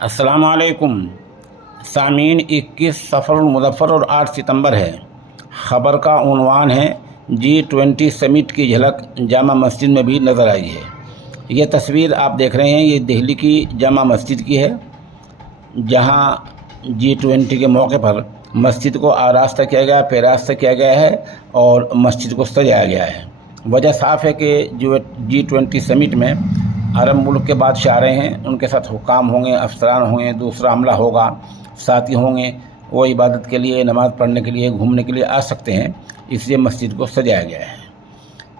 السلام علیکم سامعین، 21 صفر المظفر اور 8 ستمبر ہے۔ خبر کا عنوان ہے G20 سمٹ کی جھلک جامع مسجد میں بھی نظر آئی ہے۔ یہ تصویر آپ دیکھ رہے ہیں، یہ دہلی کی جامع مسجد کی ہے، جہاں G20 کے موقع پر مسجد کو آراستہ کیا گیا، پیراستہ کیا گیا ہے اور مسجد کو سجایا گیا ہے۔ وجہ صاف ہے کہ G20 سمٹ میں عرب ملک کے بادشاہ آ رہے ہیں، ان کے ساتھ حکام ہوں گے، افسران ہوں گے، دوسرا عملہ ہوگا، ساتھی ہوں گے، وہ عبادت کے لیے، نماز پڑھنے کے لیے، گھومنے کے لیے آ سکتے ہیں، اس لیے مسجد کو سجایا گیا ہے۔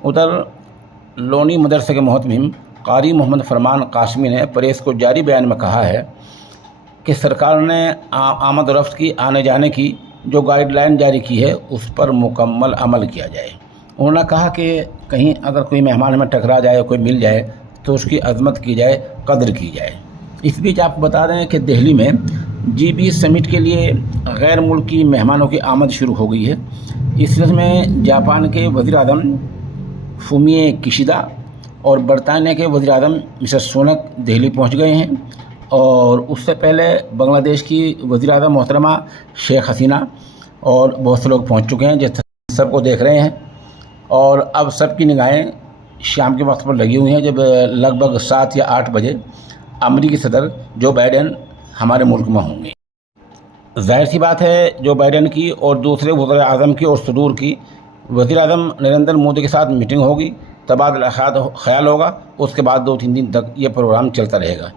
ادھر لونی مدرسے کے محتمم قاری محمد فرمان قاسمی نے پریس کو جاری بیان میں کہا ہے کہ سرکار نے آمد و رفت کی، آنے جانے کی جو گائیڈ لائن جاری کی ہے اس پر مکمل عمل کیا جائے۔ انہوں نے کہا کہ کہیں اگر کوئی مہمان ہمیں ٹکرا جائے، کوئی مل جائے تو اس کی عظمت کی جائے، قدر کی جائے۔ اس بیچ آپ کو بتا دیں کہ دہلی میں G20 سمٹ کے لیے غیر ملکی مہمانوں کی آمد شروع ہو گئی ہے۔ اس سلسلے میں جاپان کے وزیر اعظم فومیو کیشیدا اور برطانیہ کے وزیر اعظم مسٹر سونک دہلی پہنچ گئے ہیں، اور اس سے پہلے بنگلہ دیش کی وزیر اعظم محترمہ شیخ حسینہ اور بہت سے لوگ پہنچ چکے ہیں، جس سب کو دیکھ رہے ہیں۔ اور اب سب کی نگاہیں شام کے وقت پر لگی ہوئی ہیں، جب لگ بھگ 7 یا 8 بجے امریکی صدر جو بائیڈن ہمارے ملک میں ہوں گے۔ ظاہر سی بات ہے، جو بائیڈن کی اور دوسرے وزراء اعظم کی اور صدور کی وزیر اعظم نریندر مودی کے ساتھ میٹنگ ہوگی، تبادلہ خیال ہوگا، اس کے بعد 2-3 دن تک یہ پروگرام چلتا رہے گا۔